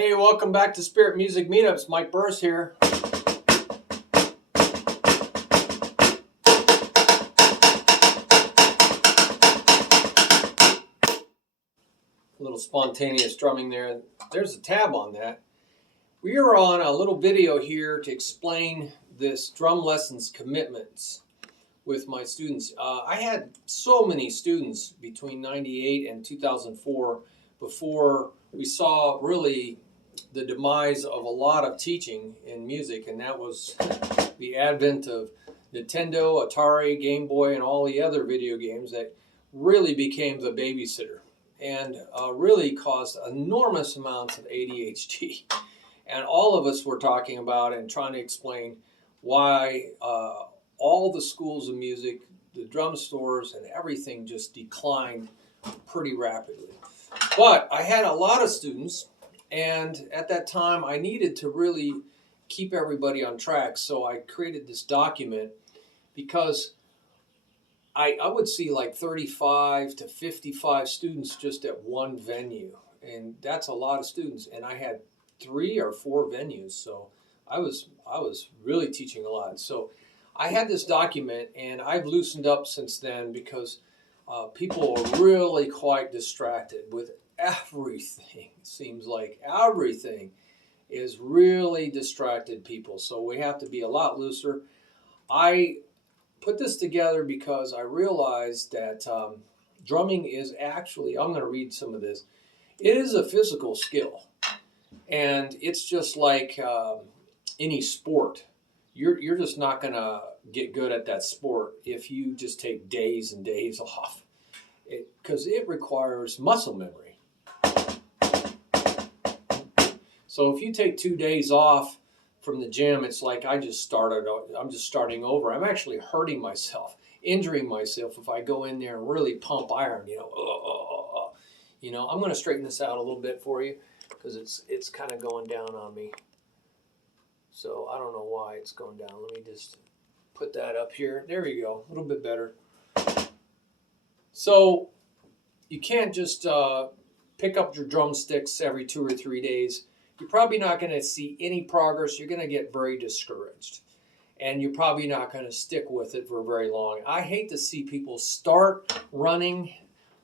Hey, welcome back to Spirit Music Meetups. Mike Burris here. A little spontaneous drumming there. There's a tab on that. We are on a little video here to explain this drum lessons commitments with my students. I had so many students between 98 and 2004 before we saw really the demise of a lot of teaching in music, and that was the advent of Nintendo, Atari, Game Boy, and all the other video games that really became the babysitter and really caused enormous amounts of ADHD. And all of us were talking about and trying to explain why all the schools of music, the drum stores, and everything just declined pretty rapidly. But I had a lot of students, and at that time I needed to really keep everybody on track. So I created this document because I would see like 35 to 55 students just at one venue. And that's a lot of students. And I had 3 or 4 venues. So I was really teaching a lot. So I had this document, and I've loosened up since then because people are really quite distracted with everything. It seems like everything is really distracted people. So we have to be a lot looser. I put this together because I realized that drumming is actually, I'm going to read some of this, it is a physical skill. And it's just like any sport. You're just not going to get good at that sport if you just take days and days off, because it requires muscle memory. So if you take 2 days off from the gym, it's like I'm just starting over. I'm actually hurting myself, injuring myself if I go in there and really pump iron, I'm going to straighten this out a little bit for you because it's kind of going down on me. So I don't know why it's going down. Let me just put that up here. There you go, a little bit better. So you can't just pick up your drumsticks every 2 or 3 days. You're probably not going to see any progress. You're going to get very discouraged. And you're probably not going to stick with it for very long. I hate to see people start running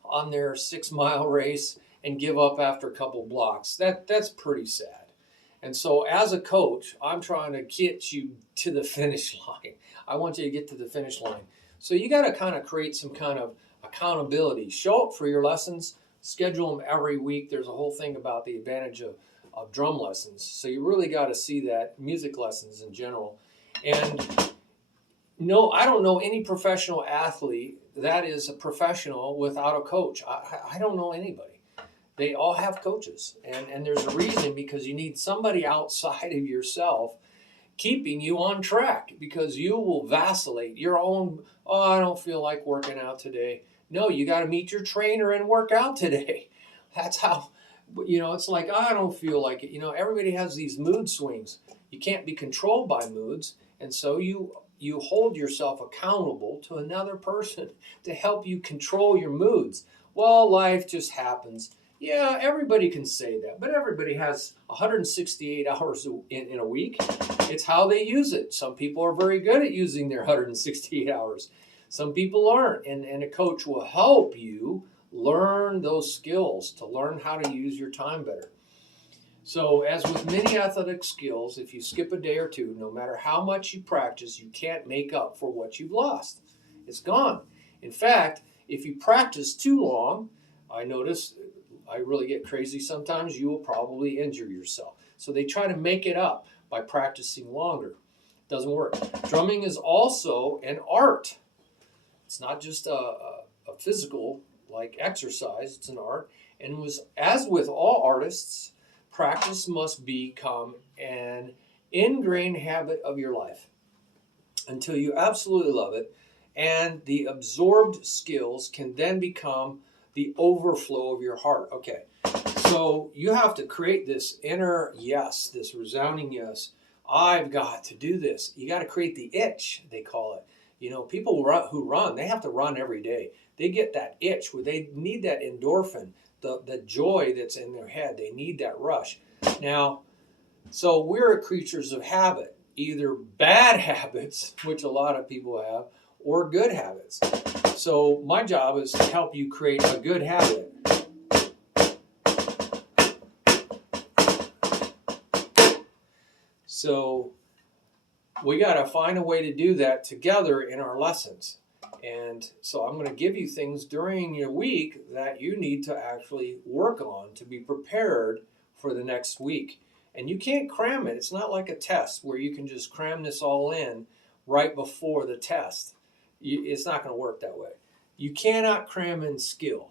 on their 6-mile race and give up after a couple blocks. That's pretty sad. And so as a coach, I'm trying to get you to the finish line. I want you to get to the finish line. So you got to kind of create some kind of accountability. Show up for your lessons. Schedule them every week. There's a whole thing about the advantage of drum lessons. So you really got to see that, music lessons in general. And no, I don't know any professional athlete that is a professional without a coach. I don't know anybody. They all have coaches. And there's a reason, because you need somebody outside of yourself keeping you on track, because you will vacillate your own, I don't feel like working out today. No, you got to meet your trainer and work out today. That's how, it's like, I don't feel like it. Everybody has these mood swings. You can't be controlled by moods. And so you hold yourself accountable to another person to help you control your moods. Well, life just happens. Yeah, everybody can say that, but everybody has 168 hours in a week. It's how they use it. Some people are very good at using their 168 hours. Some people aren't, and a coach will help you learn those skills to learn how to use your time better. So as with many athletic skills, if you skip a day or two, no matter how much you practice, you can't make up for what you've lost. It's gone. In fact, if you practice too long, I notice I really get crazy sometimes, you will probably injure yourself. So they try to make it up by practicing longer. Doesn't work. Drumming is also an art. It's not just a physical like exercise, it's an art. And as with all artists, practice must become an ingrained habit of your life until you absolutely love it. And the absorbed skills can then become the overflow of your heart. Okay, so you have to create this inner yes, this resounding yes. I've got to do this. You got to create the itch, they call it. People who run, they have to run every day. They get that itch where they need that endorphin, the joy that's in their head. They need that rush. Now, so we're creatures of habit, either bad habits, which a lot of people have, or good habits. So my job is to help you create a good habit. So we got to find a way to do that together in our lessons. And so I'm going to give you things during your week that you need to actually work on to be prepared for the next week. And you can't cram it. It's not like a test where you can just cram this all in right before the test. It's not going to work that way. You cannot cram in skill.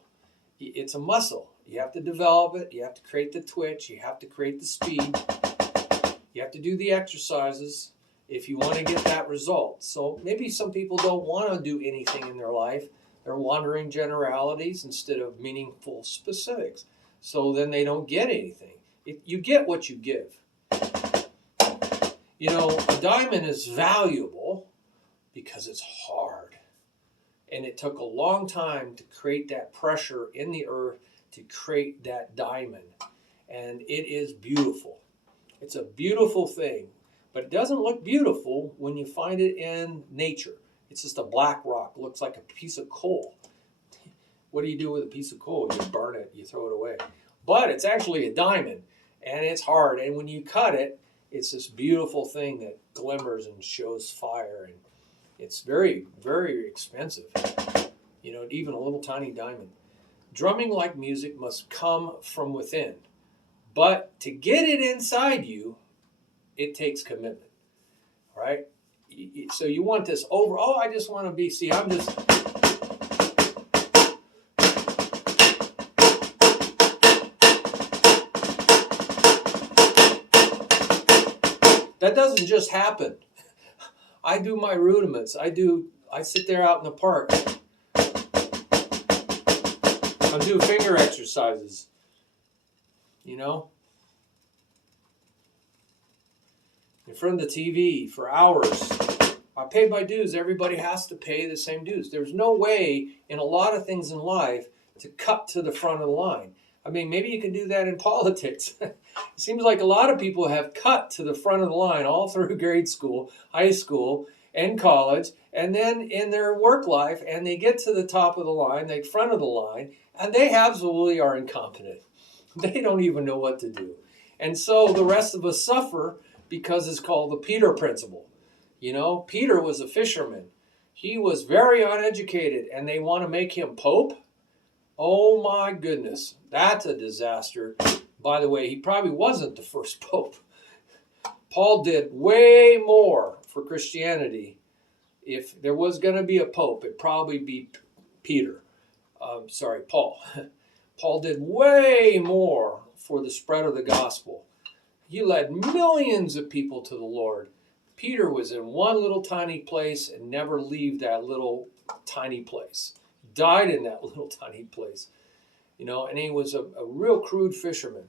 It's a muscle. You have to develop it. You have to create the twitch. You have to create the speed. You have to do the exercises if you want to get that result. So maybe some people don't want to do anything in their life. They're wandering generalities instead of meaningful specifics. So then they don't get anything. You get what you give. You know, a diamond is valuable because it's hard. And it took a long time to create that pressure in the earth to create that diamond. And it is beautiful. It's a beautiful thing. But it doesn't look beautiful when you find it in nature. It's just a black rock. It looks like a piece of coal. What do you do with a piece of coal? You burn it, you throw it away. But it's actually a diamond, and it's hard. And when you cut it, it's this beautiful thing that glimmers and shows fire. And it's very, very expensive. You know, even a little tiny diamond. Drumming like music must come from within. But to get it inside you, it takes commitment, right? So you want this over, oh, I just want to be, see, I'm just, that doesn't just happen. I do my rudiments. I sit there out in the park. I do finger exercises, you know? In front of the TV for hours. I pay my dues. Everybody has to pay the same dues. There's no way in a lot of things in life to cut to the front of the line. I mean, maybe you can do that in politics. It seems like a lot of people have cut to the front of the line all through grade school, high school, and college, and then in their work life, and they get to the top of the line, the front of the line, and they absolutely are incompetent. They don't even know what to do. And so the rest of us suffer because it's called the Peter principle. You know, Peter was a fisherman. He was very uneducated, and they want to make him pope. Oh my goodness, that's a disaster. By the way, he probably wasn't the first pope. Paul did way more for Christianity. If there was going to be a pope, it'd probably be Paul. Paul did way more for the spread of the gospel. He led millions of people to the Lord. Peter was in one little tiny place and never leave that little tiny place. Died in that little tiny place. You know, and he was a real crude fisherman.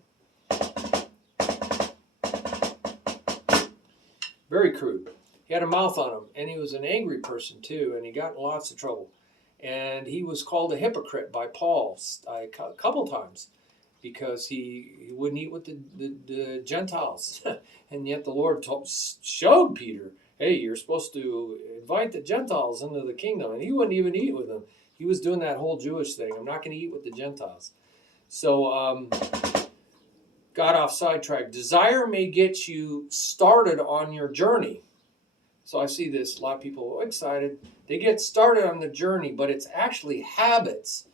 Very crude. He had a mouth on him, and he was an angry person too, and he got in lots of trouble. And he was called a hypocrite by Paul a couple times, because he wouldn't eat with the Gentiles. And yet the Lord showed Peter, hey, you're supposed to invite the Gentiles into the kingdom. And he wouldn't even eat with them. He was doing that whole Jewish thing. I'm not going to eat with the Gentiles. So got off sidetrack. Desire may get you started on your journey. So I see this, a lot of people are excited. They get started on the journey, but it's actually habits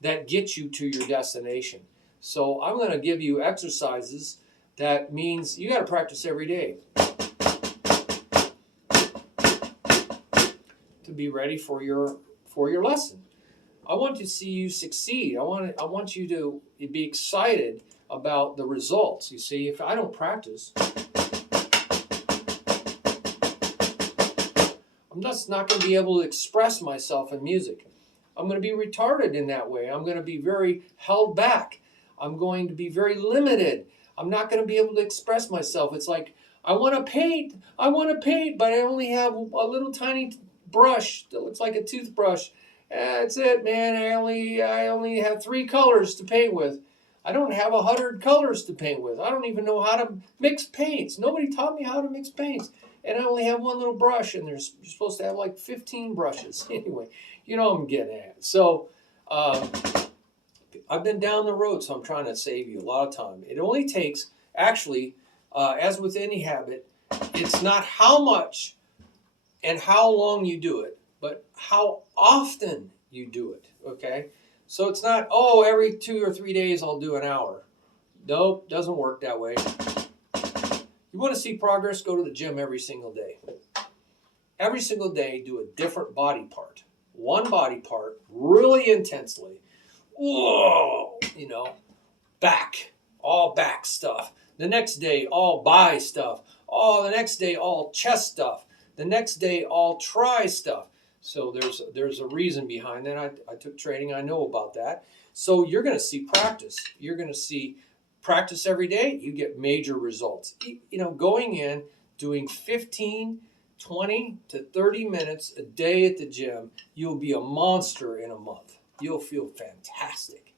that get you to your destination. So I'm going to give you exercises that means you got to practice every day to be ready for your lesson. I want to see you succeed. I want you to be excited about the results. You see, if I don't practice, I'm just not going to be able to express myself in music. I'm going to be retarded in that way. I'm going to be very held back. I'm going to be very limited. I'm not going to be able to express myself. It's like, I want to paint, but I only have a little tiny brush that looks like a toothbrush. That's it, man. I only have 3 colors to paint with. I don't have 100 colors to paint with. I don't even know how to mix paints. Nobody taught me how to mix paints. And I only have one little brush, and you're supposed to have like 15 brushes. Anyway, you know what I'm getting at. So I've been down the road, so I'm trying to save you a lot of time. It only takes, actually, as with any habit, it's not how much and how long you do it, but how often you do it, okay? So it's not, oh, every 2 or 3 days I'll do an hour. Nope, doesn't work that way. You want to see progress, go to the gym every single day. Every single day, do a different body part. One body part, really intensely. Whoa, you know, back, all back stuff. The next day, all bi stuff. Oh, the next day, all chest stuff. The next day, all tri stuff. So there's a reason behind that. I took training. I know about that. So you're going to see practice. You're going to see practice every day. You get major results. You know, going in, doing 15, 20 to 30 minutes a day at the gym, you'll be a monster in a month. You'll feel fantastic.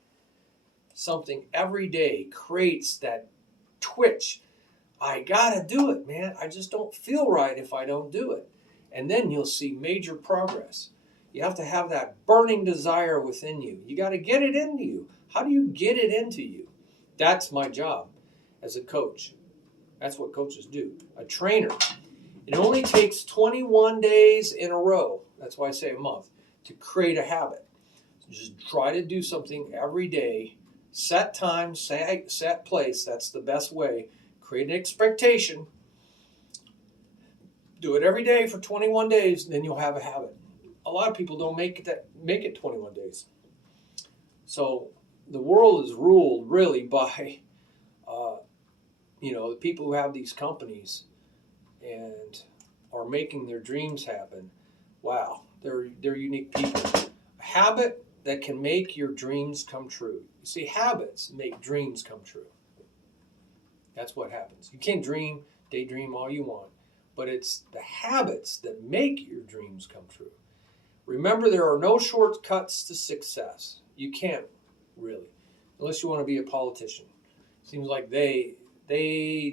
Something every day creates that twitch. I gotta do it, man. I just don't feel right if I don't do it. And then you'll see major progress. You have to have that burning desire within you. You got to get it into you. How do you get it into you? That's my job as a coach. That's what coaches do. A trainer. It only takes 21 days in a row, that's why I say a month, to create a habit. So just try to do something every day. Set time, set place. That's the best way. Create an expectation. Do it every day for 21 days, then you'll have a habit. A lot of people don't make it 21 days. So the world is ruled really by, the people who have these companies and are making their dreams happen. Wow, they're unique people. A habit that can make your dreams come true. You see, habits make dreams come true. That's what happens. You can daydream all you want, but it's the habits that make your dreams come true. Remember, there are no shortcuts to success. You can't really, unless you want to be a politician. Seems like they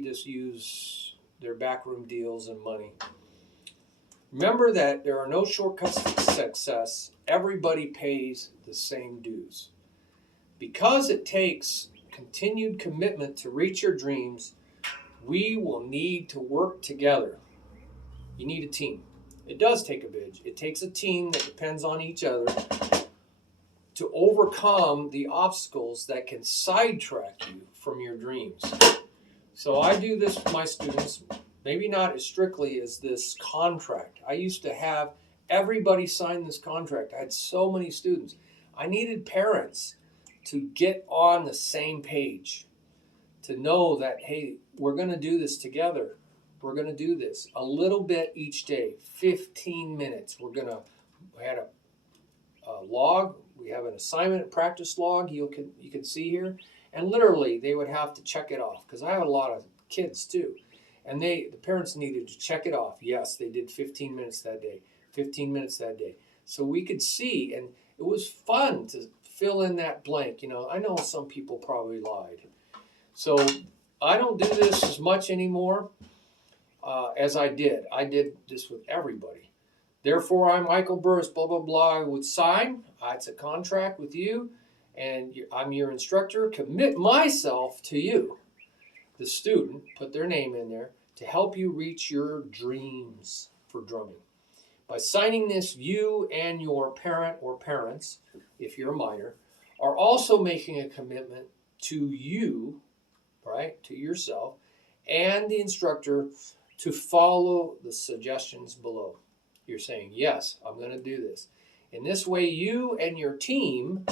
just use their backroom deals and money. Remember that there are no shortcuts to success. Everybody pays the same dues. Because it takes continued commitment to reach your dreams, we will need to work together. You need a team. It does take a village. It takes a team that depends on each other to overcome the obstacles that can sidetrack you from your dreams. So I do this with my students, maybe not as strictly as this contract. I used to have everybody sign this contract. I had so many students. I needed parents to get on the same page, to know that, hey, we're going to do this together. We're going to do this a little bit each day, 15 minutes. We had a log. We have an assignment practice log you can see here. And literally, they would have to check it off because I have a lot of kids too. And the parents needed to check it off. Yes, they did 15 minutes that day, 15 minutes that day. So we could see, and it was fun to fill in that blank. I know some people probably lied. So I don't do this as much anymore as I did. I did this with everybody. Therefore, I'm Michael Burris, blah, blah, blah. I would sign. It's a contract with you, and I'm your instructor. Commit myself to you, the student, put their name in there, to help you reach your dreams for drumming. By signing this, you and your parent or parents, if you're a minor, are also making a commitment to you, right, to yourself, and the instructor to follow the suggestions below. You're saying, yes, I'm going to do this. In this way, you and your team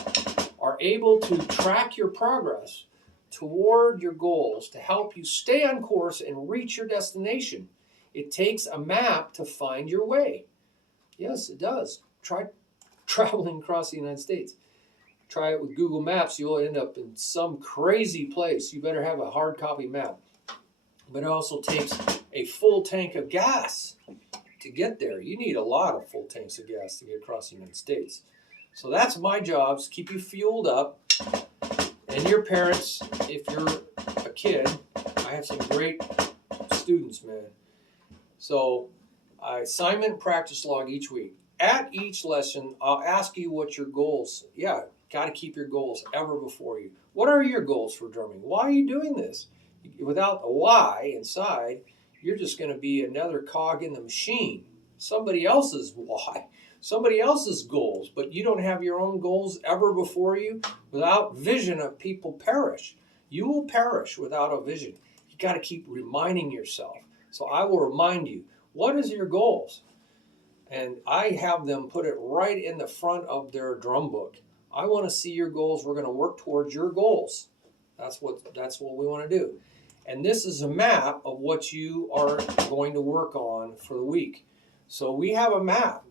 are able to track your progress toward your goals to help you stay on course and reach your destination. It takes a map to find your way. Yes, it does. Try traveling across the United States. Try it with Google Maps. You'll end up in some crazy place. You better have a hard copy map. But it also takes a full tank of gas to get there. You need a lot of full tanks of gas to get across the United States. So that's my job, is keep you fueled up And your parents, if you're a kid, I have some great students, man. So assignment practice log each week. At each lesson, I'll ask you what your goals. Yeah, got to keep your goals ever before you. What are your goals for drumming? Why are you doing this? Without a why inside, you're just going to be another cog in the machine. Somebody else's why, somebody else's goals, but you don't have your own goals ever before you. Without vision, of people perish. You will perish without a vision. You got to keep reminding yourself. So I will remind you, what is your goals? And I have them put it right in the front of their drum book. I want to see your goals. We're going to work towards your goals. That's what we want to do. And this is a map of what you are going to work on for the week. So we have a map.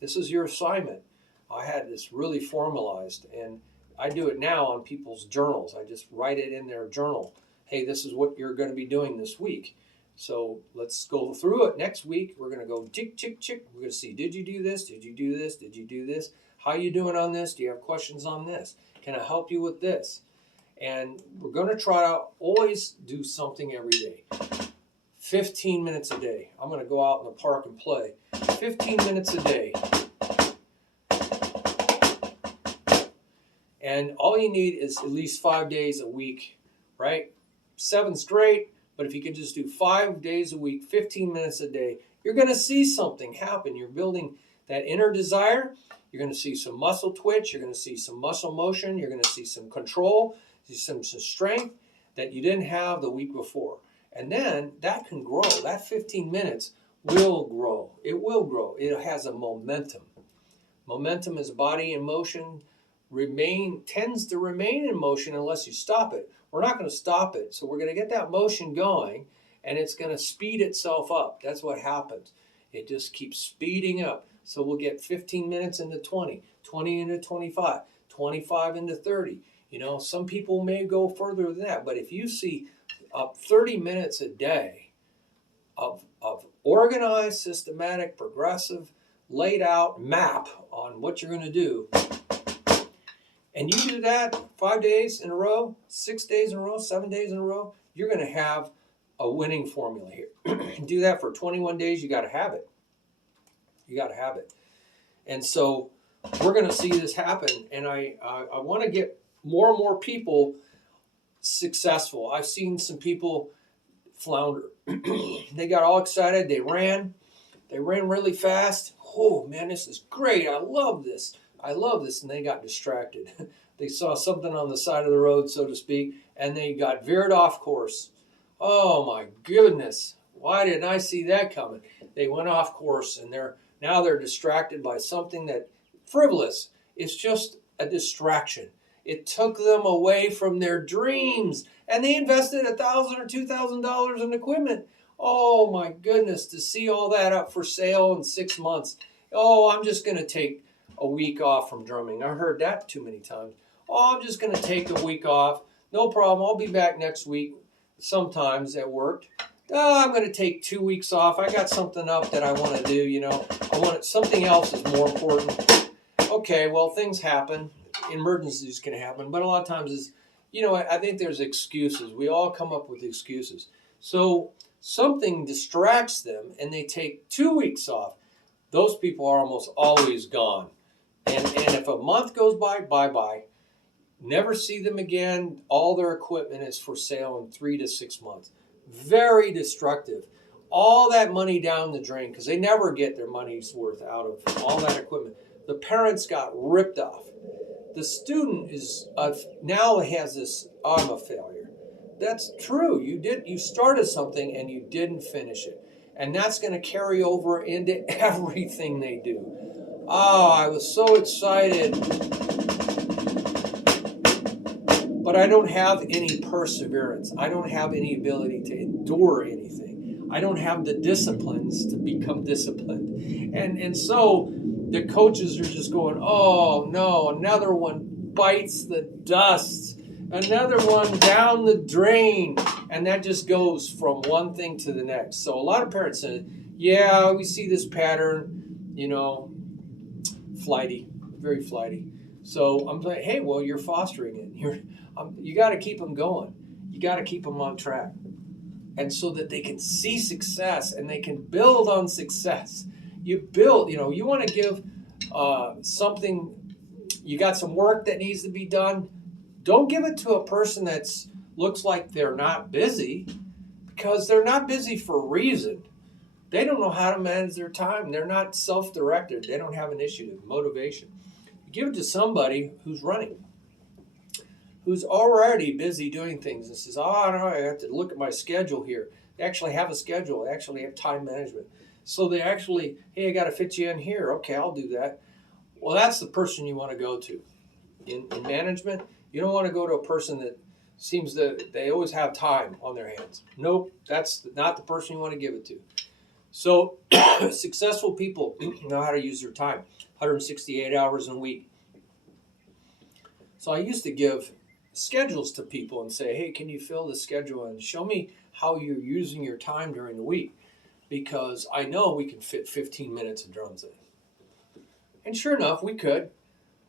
This is your assignment. I had this really formalized, and I do it now on people's journals. I just write it in their journal. Hey, this is what you're going to be doing this week. So let's go through it. Next week, we're going to go tick, tick, tick. We're going to see, did you do this? Did you do this? Did you do this? How are you doing on this? Do you have questions on this? Can I help you with this? And we're going to try to always do something every day. 15 minutes a day. I'm going to go out in the park and play. 15 minutes a day. And all you need is at least 5 days a week, right? 7's great, but if you can just do 5 days a week, 15 minutes a day, you're going to see something happen. You're building that inner desire. You're going to see some muscle twitch. You're going to see some muscle motion. You're going to see some control, some strength that you didn't have the week before. And then that can grow. That 15 minutes will grow. It will grow. It has a momentum. Momentum is body in motion, tends to remain in motion unless you stop it. We're not going to stop it. So we're going to get that motion going, and it's going to speed itself up. That's what happens. It just keeps speeding up. So we'll get 15 minutes into 20, 20 into 25, 25 into 30. You know, some people may go further than that, but if you see 30 minutes a day of organized, systematic, progressive, laid out map on what you're going to do, and you do that 5 days in a row, 6 days in a row, 7 days in a row, you're going to have a winning formula here. Do that for 21 days, you got to have it. You got to have it. And so we're going to see this happen, and I want to get more and more people successful. I've seen some people flounder. They got all excited. They ran really fast. Oh man, this is great. I love this. And they got distracted. They saw something on the side of the road, so to speak, and they got veered off course. Oh my goodness. Why didn't I see that coming? They went off course, and now they're distracted by something that frivolous. It's just a distraction. It took them away from their dreams, and they invested $1,000 or $2,000 in equipment. Oh my goodness, to see all that up for sale in 6 months. Oh, I'm just going to take a week off from drumming. I heard that too many times. Oh, I'm just going to take a week off. No problem. I'll be back next week. Sometimes that worked. Oh, I'm going to take 2 weeks off. I got something up that I want to do, you know. Something else is more important. Okay, well, things happen. Emergencies can happen, but a lot of times I think there's excuses. We all come up with excuses. So something distracts them and they take 2 weeks off. Those people are almost always gone. And if a month goes by, bye-bye. Never see them again. All their equipment is for sale in 3 to 6 months. Very destructive. All that money down the drain because they never get their money's worth out of all that equipment. The parents got ripped off. The student now has this, I'm a failure. That's true. You started something and you didn't finish it. And that's going to carry over into everything they do. Oh, I was so excited. But I don't have any perseverance. I don't have any ability to endure anything. I don't have the disciplines to become disciplined. And so the coaches are just going, oh no, another one bites the dust. Another one down the drain. And that just goes from one thing to the next. So a lot of parents say, yeah, we see this pattern, flighty, very flighty. So I'm like, hey, well, you're fostering it. You got to keep them going. You got to keep them on track. And so that they can see success and they can build on success. You build, you want to give something, you got some work that needs to be done. Don't give it to a person that looks like they're not busy, because they're not busy for a reason. They don't know how to manage their time. They're not self-directed. They don't have initiative, motivation. You give it to somebody who's running, who's already busy doing things and says, oh, I don't know, I have to look at my schedule here. They actually have a schedule. They actually have time management. So they actually, hey, I got to fit you in here. Okay, I'll do that. Well, that's the person you want to go to. In management, you don't want to go to a person that seems that they always have time on their hands. Nope, that's not the person you want to give it to. So successful people know how to use their time, 168 hours in a week. So I used to give schedules to people and say, hey, can you fill the schedule and show me how you're using your time during the week? Because I know we can fit 15 minutes of drums in. And sure enough, we could.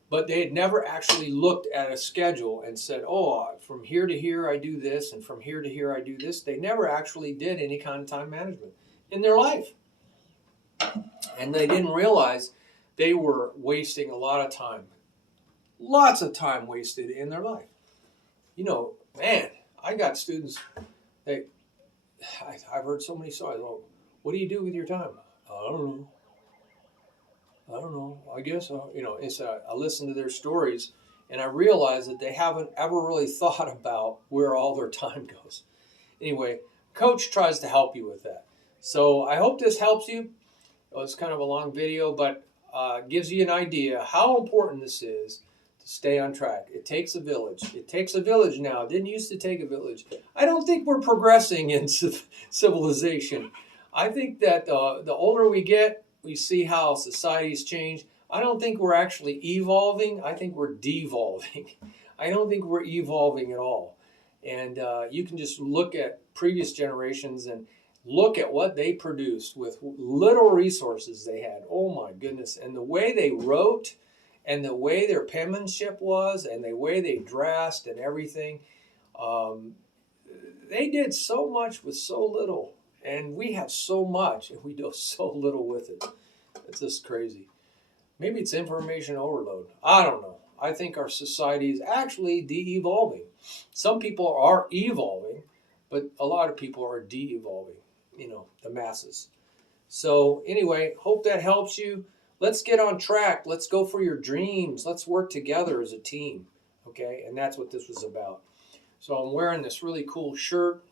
But they had never actually looked at a schedule and said, oh, from here to here I do this, and from here to here I do this. They never actually did any kind of time management in their life. And they didn't realize they were wasting a lot of time. Lots of time wasted in their life. Man, I got students, I've heard so many stories. Oh, what do you do with your time? I don't know. I guess, I listen to their stories and I realize that they haven't ever really thought about where all their time goes. Anyway, Coach tries to help you with that. So I hope this helps you. It's kind of a long video, but gives you an idea how important this is to stay on track. It takes a village. It takes a village now. It didn't used to take a village. I don't think we're progressing in civilization. I think that the older we get, we see how society's changed. I don't think we're actually evolving. I think we're devolving. I don't think we're evolving at all. And you can just look at previous generations and look at what they produced with little resources they had. Oh my goodness. And the way they wrote and the way their penmanship was and the way they dressed and everything, they did so much with so little. And we have so much and we do so little with it. It's just crazy. Maybe it's information overload. I don't know. I think our society is actually de-evolving. Some people are evolving, but a lot of people are de-evolving, the masses. So anyway, hope that helps you. Let's get on track. Let's go for your dreams. Let's work together as a team, okay? And that's what this was about. So I'm wearing this really cool shirt,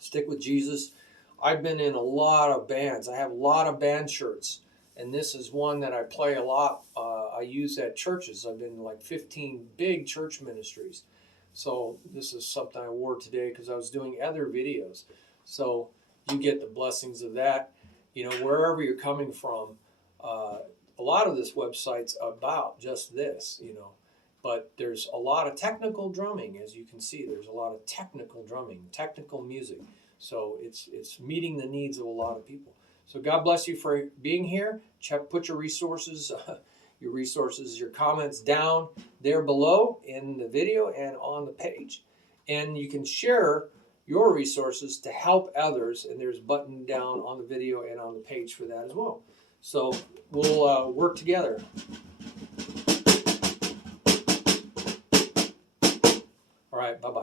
Stick with Jesus. I've been in a lot of bands. I have a lot of band shirts. And this is one that I play a lot. I use at churches. I've been in like 15 big church ministries. So this is something I wore today because I was doing other videos. So you get the blessings of that. Wherever you're coming from, a lot of this website's about just this, But there's a lot of technical drumming, as you can see. There's a lot of technical drumming, technical music. So it's meeting the needs of a lot of people. So God bless you for being here. Put your resources, your comments down there below in the video and on the page. And you can share your resources to help others. And there's a button down on the video and on the page for that as well. So we'll work together. All right, bye-bye.